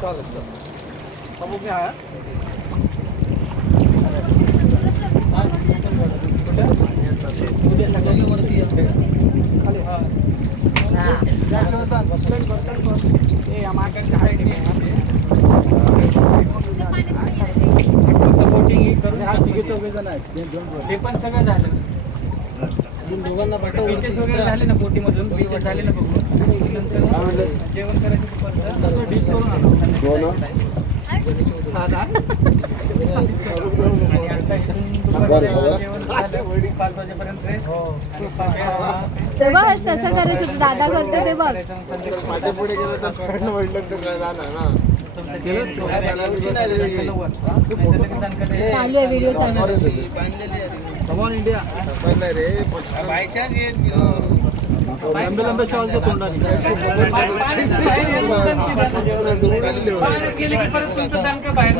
चालेल चल समोर मी आया ते पण सगळं झालं. दोघांना पाठव बीचेस वगैरे झाले ना बोटीमधून बीचेस झाले ना बघून नंतर जेवण करायचं जेवण झालं 5 वाजेपर्यंत तेव्हा हस तसं करायचं होतं, दादा करतो ते बघ. पुढे गेलं तर काय झालं ना चालू आहे व्हिडिओ चालू आहे. इंडिया रे लंबे लंबे शॉट के तोंडाने केले की परत तुमचं दणका बाहेर